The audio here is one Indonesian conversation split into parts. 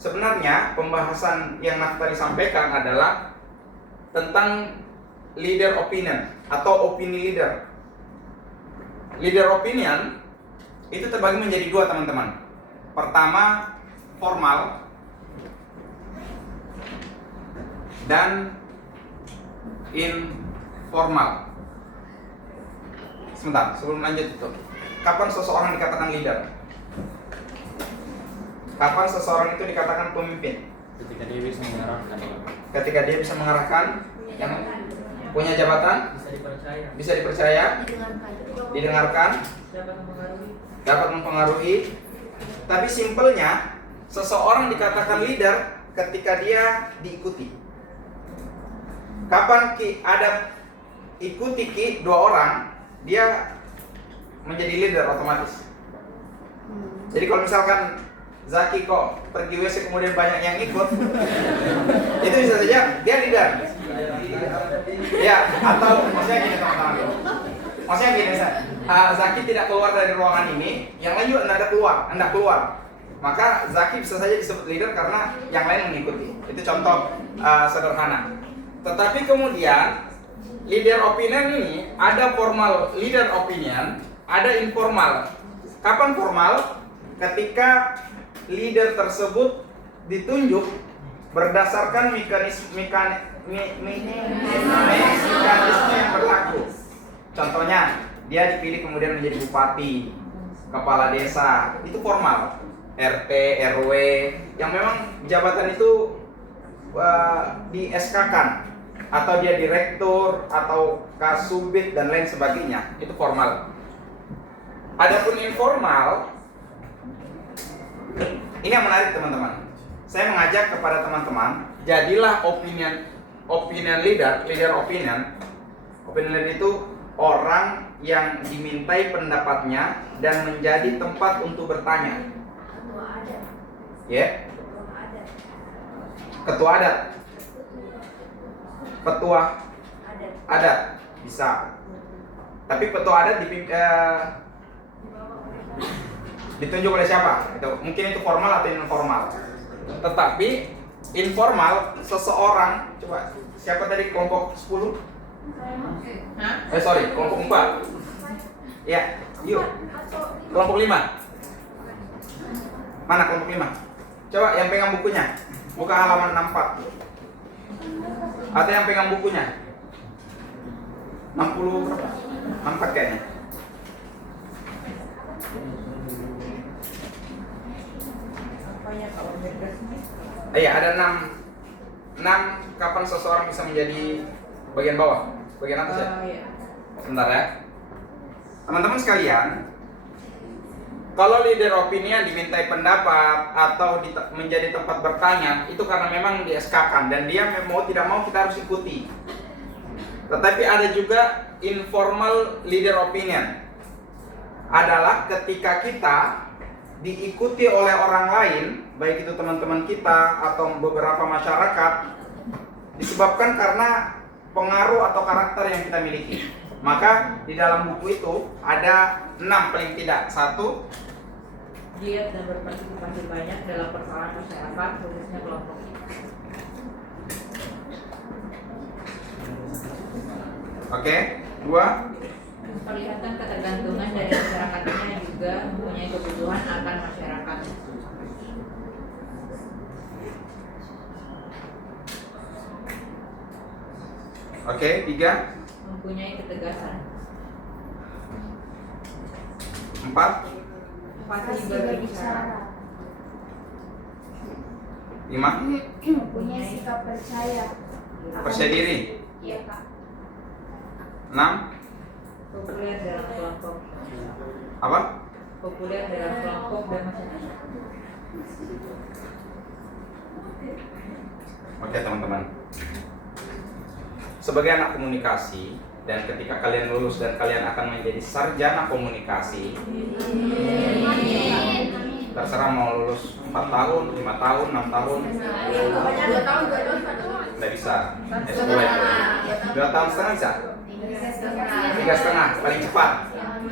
sebenarnya pembahasan yang Naftali sampaikan adalah tentang leader opinion atau opini leader. Leader opinion itu terbagi menjadi dua, teman-teman. Pertama, formal dan informal. Sebentar, sebelum lanjut itu, kapan seseorang dikatakan leader? Kapan seseorang itu dikatakan pemimpin? Ketika dia bisa mengarahkan. Ketika dia bisa mengarahkan, yang punya jabatan, bisa dipercaya, didengarkan, dapat mempengaruhi. Tapi simpelnya, seseorang dikatakan leader ketika dia diikuti. Kapan ada ikuti dua orang, dia menjadi leader otomatis. Jadi kalau misalkan Zaki kok pergi WC kemudian banyak yang ikut, itu bisa saja dia leader. Ya, atau maksudnya gini teman-teman. Maksudnya gini, Zaki tidak keluar dari ruangan ini, yang lain juga hendak keluar. Maka Zaki bisa saja disebut leader karena yang lain mengikuti. Itu contoh sederhana. Tetapi kemudian leader opinion ini ada formal leader opinion, ada informal. Kapan formal? Ketika leader tersebut ditunjuk berdasarkan mekanisme yang berlaku. Contohnya, dia dipilih kemudian menjadi bupati, kepala desa, itu formal. RT, RW, yang memang jabatan itu di SK-kan, atau dia direktur, atau kasubit dan lain sebagainya, itu formal. Adapun informal, ini yang menarik teman-teman. Saya mengajak kepada teman-teman, jadilah opinion leader opinion. Opinion leader itu orang yang dimintai pendapatnya dan menjadi tempat untuk bertanya. Ya. Ketua adat. Petua adat bisa. Tapi petua adat ditunjuk oleh siapa? Mungkin itu formal atau informal. Tetapi informal, seseorang, coba siapa tadi kelompok 10? Kelompok 4. Ya, yuk. Kelompok 5. Mana kelompok 5? Coba yang pegang bukunya, buka halaman 64. Atau yang pegang bukunya 60 berapa? 64 kayaknya. Iya, ada 6 kapan seseorang bisa menjadi bagian bawah, bagian atas ya? Sebentar ya. Teman-teman sekalian, kalau leader opinion dimintai pendapat atau menjadi tempat bertanya, itu karena memang di SK-kan dan dia mau tidak mau kita harus ikuti. Tetapi ada juga informal leader opinion. Adalah ketika kita diikuti oleh orang lain, baik itu teman-teman kita atau beberapa masyarakat, disebabkan karena pengaruh atau karakter yang kita miliki. Maka di dalam buku itu ada 6 paling tidak. 1, giat dan berpartisipasi banyak dalam persoalan masyarakat, khususnya kelompok. 2, Memperlihatkan ketergantungan dari masyarakatnya juga mempunyai kebutuhan akan masyarakat. 3, Mempunyai ketegasan. 4, Pasti berbicara. 5, Mempunyai sikap percaya. percaya diri. Iya, Kak. 6, Populer dalam kelompok. apa? Populer dalam kelompok dan masyarakat. Oke teman-teman, sebagai anak komunikasi dan ketika kalian lulus dan kalian akan menjadi sarjana komunikasi, terserah mau lulus 4 tahun, 5 tahun, 6 tahun, nggak bisa. S2 itu 2 tahun setengah bisa? 3,5 paling cepat.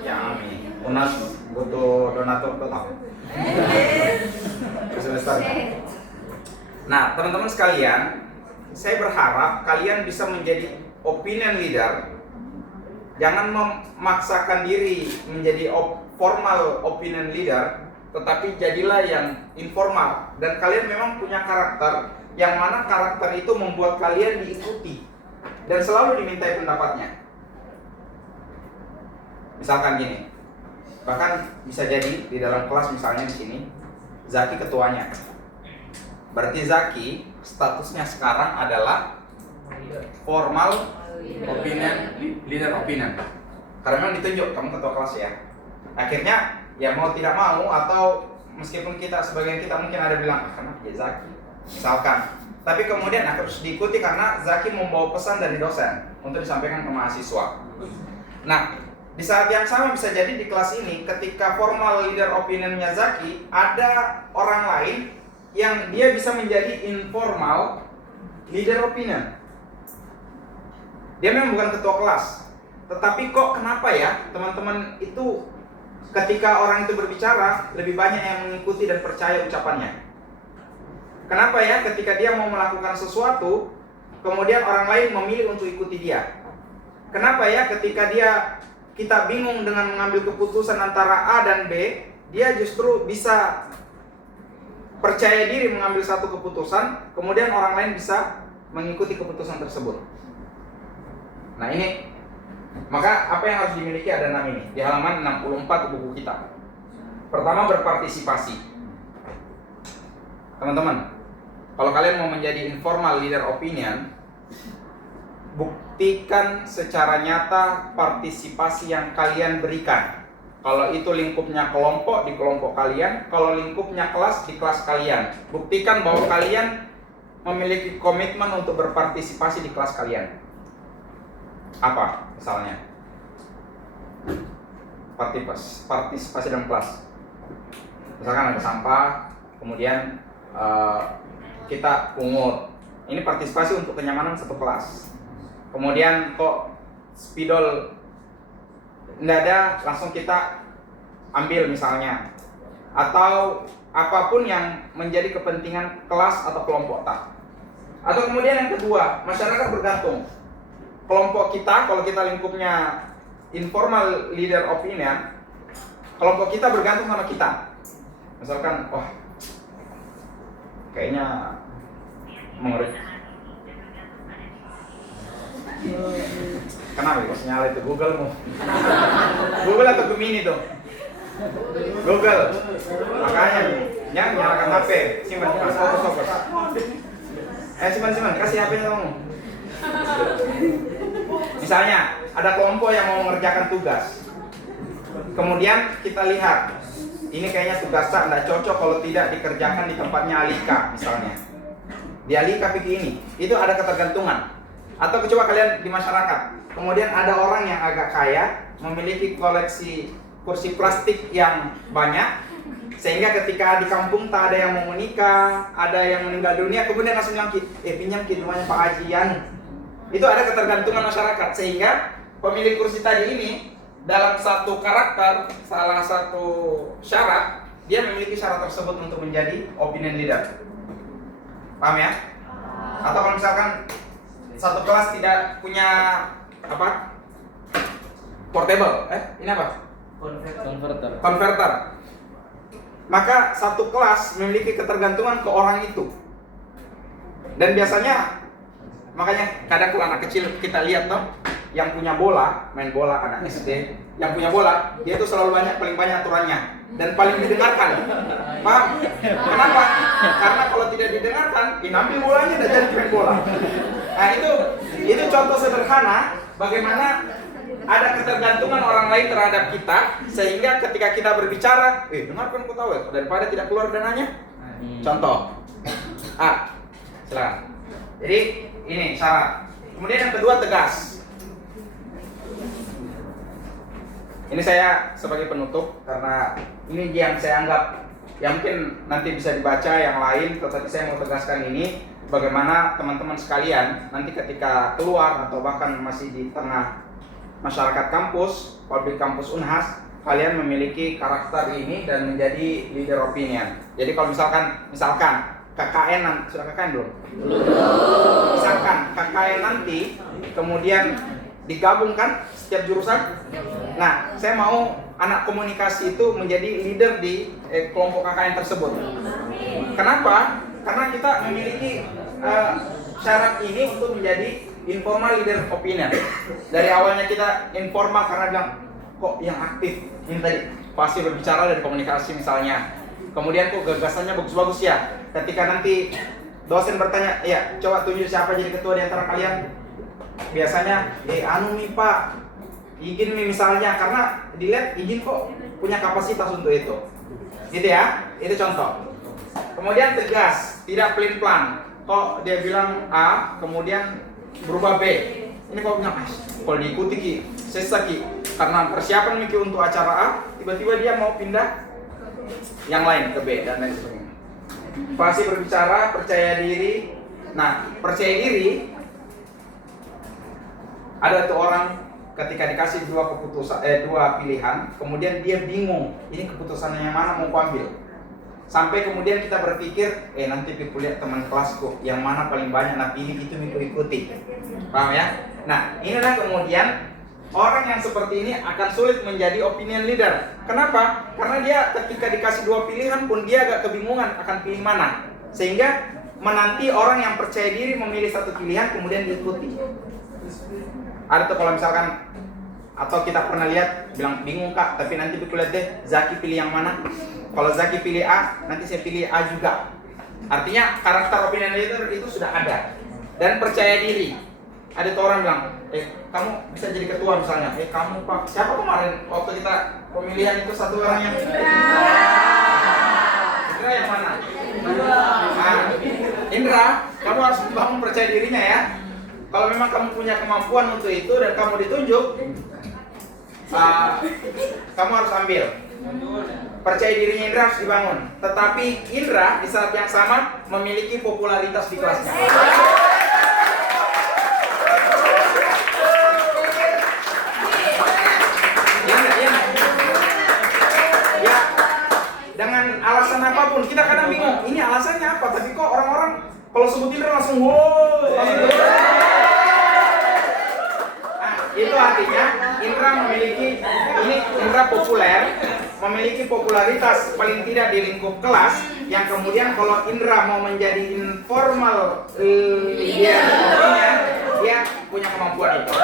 Ya amin. UNAS butuh donatur tetap. Semester. Nah, teman-teman sekalian, saya berharap kalian bisa menjadi opinion leader. Jangan memaksakan diri menjadi formal opinion leader, tetapi jadilah yang informal. Dan kalian memang punya karakter, yang mana karakter itu membuat kalian diikuti dan selalu dimintai pendapatnya. Misalkan gini, bahkan bisa jadi di dalam kelas misalnya di sini, Zaki ketuanya. Berarti Zaki statusnya sekarang adalah formal opinion leader opinion. Karena memang ditunjuk kamu ketua kelas ya. Akhirnya ya mau tidak mau, atau meskipun sebagian kita mungkin ada bilang karena dia Zaki misalkan, tapi kemudian harus diikuti karena Zaki membawa pesan dari dosen untuk disampaikan ke mahasiswa. Nah, di saat yang sama bisa jadi di kelas ini ketika formal leader opinionnya Zaki, ada orang lain yang dia bisa menjadi informal leader opinion. Dia memang bukan ketua kelas, tetapi kok kenapa ya teman-teman itu ketika orang itu berbicara lebih banyak yang mengikuti dan percaya ucapannya? Kenapa ya ketika dia mau melakukan sesuatu kemudian orang lain memilih untuk ikuti dia? Kenapa ya ketika kita bingung dengan mengambil keputusan antara A dan B, dia justru bisa percaya diri mengambil satu keputusan, kemudian orang lain bisa mengikuti keputusan tersebut. Nah ini, maka apa yang harus dimiliki ada 6 ini di halaman 64 buku kita. Pertama, berpartisipasi. Teman-teman, kalau kalian mau menjadi informal leader opinion, buktikan secara nyata partisipasi yang kalian berikan. Kalau itu lingkupnya kelompok, di kelompok kalian. Kalau lingkupnya kelas, di kelas kalian. Buktikan bahwa kalian memiliki komitmen untuk berpartisipasi di kelas kalian. Apa misalnya? Partisipasi dalam kelas. Misalkan ada sampah, kemudian kita pungut. Ini partisipasi untuk kenyamanan satu kelas. Kemudian kok spidol nggak ada, langsung kita ambil misalnya. Atau apapun yang menjadi kepentingan kelas atau kelompok tak. Atau kemudian yang kedua, masyarakat bergantung. Kelompok kita, kalau kita lingkupnya informal leader opinion, kelompok kita bergantung sama kita. Misalkan, wah kayaknya mengerikan. Kenapa ya? Nyala itu Google-mu. Google atau Gemini tuh? Google. Makanya nyalakan HP. Simpan, fokus. Simpan, kasih HP-nya kamu. Misalnya ada kelompok yang mau mengerjakan tugas. Kemudian kita lihat, ini kayaknya tugasnya tidak cocok kalau tidak dikerjakan di tempatnya Alika misalnya. Di Alika pikir ini, itu ada ketergantungan. Atau coba kalian di masyarakat, kemudian ada orang yang agak kaya, memiliki koleksi kursi plastik yang banyak, sehingga ketika di kampung tak ada yang mau menikah, ada yang meninggal dunia, kemudian langsung bilang, pinjam ke rumahnya Pak Hajian. Itu ada ketergantungan masyarakat, sehingga pemilik kursi tadi ini dalam satu karakter, salah satu syarat, dia memiliki syarat tersebut untuk menjadi opinion leader. Paham ya? Atau kalau misalkan satu kelas tidak punya apa? Portable. Ini apa? Converter. Maka satu kelas memiliki ketergantungan ke orang itu. Dan biasanya makanya kadang kalau anak kecil kita lihat tuh yang punya bola, main bola anak SD, yang punya bola, dia itu selalu paling banyak aturannya dan paling didengarkan. Paham? Kenapa? Karena kalau tidak didengarkan, ambil bolanya dan jadi main bola. Nah itu contoh sederhana bagaimana ada ketergantungan orang lain terhadap kita, sehingga ketika kita berbicara, dengarkan ku tahu ya, daripada tidak keluar dananya. Contoh. Silakan. Jadi ini syarat. Kemudian yang kedua, tegas. Ini saya sebagai penutup karena ini yang saya anggap yang mungkin nanti bisa dibaca yang lain, tetapi saya mau tegaskan ini bagaimana teman-teman sekalian nanti ketika keluar atau bahkan masih di tengah masyarakat kampus, publik kampus Unhas, kalian memiliki karakter ini dan menjadi leader opinion. Jadi kalau misalkan KKN sudah KKN belum? Misalkan KKN nanti kemudian digabungkan setiap jurusan. Nah, saya mau anak komunikasi itu menjadi leader di kelompok KKN tersebut. Kenapa? Karena kita memiliki syarat ini untuk menjadi informal leader opinion. Dari awalnya kita informal karena bilang kok yang aktif ini tadi pasti berbicara dan komunikasi misalnya. Kemudian kok gagasannya bagus-bagus ya. Ketika nanti dosen bertanya, ya coba tunjuk siapa jadi ketua di antara kalian. Biasanya, anu nih Pak, izin nih misalnya, karena dilihat izin kok punya kapasitas untuk itu. Gitu ya, itu contoh. Kemudian tegas, tidak pelin-pelan. Kok dia bilang A, kemudian berubah B. Ini kok bilang, kalau diikuti Ki, sesa Ki. Karena persiapan Ki untuk acara A, tiba-tiba dia mau pindah yang lain ke B dan lain sebagainya. Fasih berbicara, percaya diri. Nah, percaya diri ada tuh orang ketika dikasih dua pilihan, kemudian dia bingung, ini keputusannya yang mana mau kuambil. Sampai kemudian kita berpikir, nanti aku lihat teman kelasku yang mana paling banyak, nah pilih itu aku ikuti. Paham ya? Nah, inilah kemudian orang yang seperti ini akan sulit menjadi opinion leader. Kenapa? Karena dia ketika dikasih dua pilihan pun dia agak kebingungan akan pilih mana. Sehingga menanti orang yang percaya diri memilih satu pilihan kemudian diikuti. Ada tuh kalau misalkan, atau kita pernah lihat bilang bingung Kak, tapi nanti aku lihat deh Zaki pilih yang mana. Kalau Zaki pilih A, nanti saya pilih A juga. Artinya karakter opinion leader itu sudah ada. Dan percaya diri. Ada tuh orang bilang, kamu bisa jadi ketua misalnya. Kamu Pak, siapa kemarin waktu kita pemilihan itu satu orang yang Indra yang mana? Indra, kamu harus bangun percaya dirinya ya. Kalau memang kamu punya kemampuan untuk itu dan kamu ditunjuk, kamu harus ambil. Percaya dirinya Indra harus dibangun. Tetapi Indra di saat yang sama memiliki popularitas di kelasnya. Ya, dengan alasan apapun kita kadang bingung. Ini alasannya apa? Tapi kok orang-orang kalau sebut Indra langsung itu artinya Indra memiliki, ini Indra populer, memiliki popularitas paling tidak di lingkup kelas, yang kemudian kalau Indra mau menjadi informal dia punya kemampuan itu.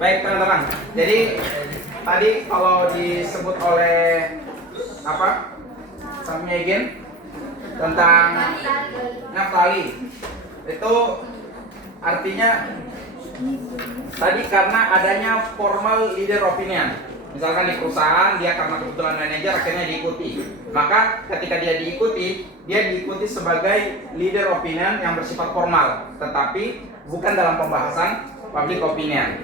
Baik teman-teman, jadi tadi kalau disebut oleh Samyegen tentang Naftali, itu artinya tadi karena adanya formal leader opinion. Misalkan di perusahaan dia karena kebetulan manajer akhirnya diikuti. Maka ketika dia diikuti sebagai leader opinion yang bersifat formal, tetapi bukan dalam pembahasan public opinion.